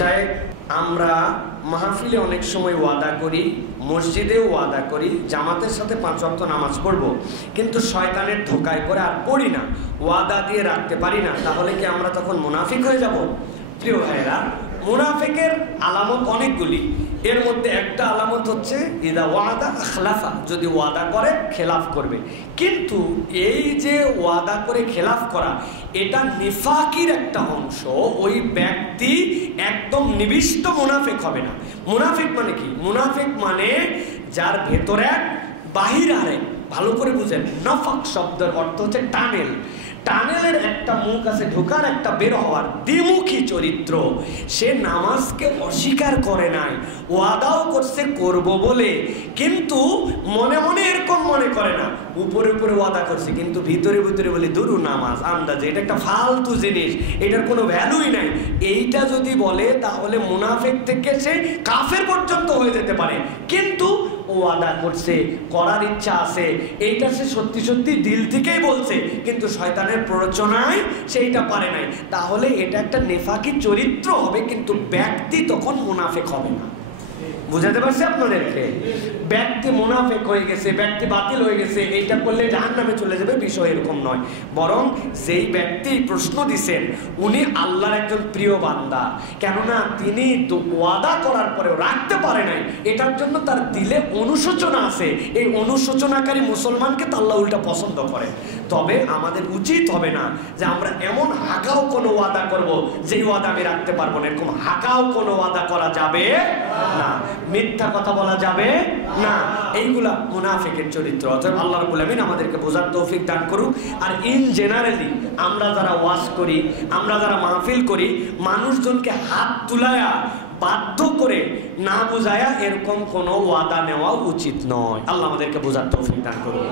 শায়েখ, আমরা মাহফিলে অনেক সময় ওয়াদা করি, মসজিদেও ওয়াদা করি, জামাতের সাথে 5 ওয়াক্ত নামাজ পড়ব, কিন্তু শয়তানের ধোঁকায় পড়ে আর পড়ি না, ওয়াদা দিয়ে রাখতে পারি না। তাহলে কি আমরা তখন মুনাফিক হয়ে যাব? প্রিয় ভাইয়েরা, মুনাফিকের আলামত অনেকগুলি। এর মধ্যে একটা আলামত হচ্ছে ইদা ওয়াদা আখলাফা, যদি ওয়াদা করে খেলাফ করবে। কিন্তু এই যে ওয়াদা করে খেলাফ করা, এটা নিফাকির একটা অংশ। ওই ব্যক্তি একদম নিবিষ্ট মুনাফিক হবে না। মুনাফিক মানে কি? মুনাফিক মানে যার ভেতরে এক বাহির আরেক। ভালো করে বুঝেন, নাফাক শব্দের অর্থ হচ্ছে টানেল। টানেলের একটা মুখ আছে ঢোকার, একটা বের হওয়ার, দ্বিমুখী চরিত্র। সে নামাজকে অস্বীকার করে নাই, ওয়াদাও করছে করব বলে, কিন্তু মনে মনে এরকম মনে করে না। উপরে উপরে ওয়াদা করছে, কিন্তু ভিতরে ভিতরে বলে দুরু নামাজ আন্দাজে, এটা একটা ফালতু জিনিস, এটার কোনো ভ্যালুই নাই। এইটা যদি বলে তাহলে মুনাফিক থেকে সে কাফের পর্যন্ত হয়ে যেতে পারে। কিন্তু ওয়াদা করছে, করার ইচ্ছা আছে, এইটা সে সত্যি সত্যি দিল থেকেই বলছে, কিন্তু শয়তানের প্ররোচনায় সেইটা পারে নাই। তাহলে এটা একটা নেফাকি চরিত্র হবে, কিন্তু ব্যক্তি তখন মুনাফিক হবে না। বুঝাতে পারছি আপনাদেরকে? ব্যক্তি মুনাফিক হয়ে গেছে, ব্যক্তি বাতিল হয়ে গেছে, এইটা করলে জাহান্নামে চলে যাবে, বিষয় এরকম নয়। বরং যেই ব্যক্তি প্রশ্ন দিছেন উনি আল্লাহর একজন প্রিয় বান্দা, কেননা তিনি তো ওয়াদা করার পরেও রাখতে পারে নাই, এটার জন্য তার দিলে অনুশোচনা আছে। এই অনুশোচনাকারী মুসলমানকে তো আল্লাহ উল্টা পছন্দ করে। তবে আমাদের উচিত হবে না যে আমরা এমন হাকাও কোনো ওয়াদা করব যেই ওয়াদা আমি রাখতে পারবো না। এরকম হাকাও কোনো ওয়াদা করা যাবে না, মিথ্যা কথা বলা যাবে না। এইগুলা মুনাফিকের চরিত্র। অতএব আল্লাহ রাব্বুল আমিন আমাদেরকে বোঝার তৌফিক দান করুক। আর ইন জেনারেলি আমরা যারা ওয়াজ করি, আমরা যারা মাহফিল করি, মানুষজনকে হাত তুলায়া বাধ্য করে না বোঝায়া এরকম কোনো ওয়াদা নেওয়া উচিত নয়। আল্লাহ আমাদেরকে বোঝার তৌফিক দান করুক।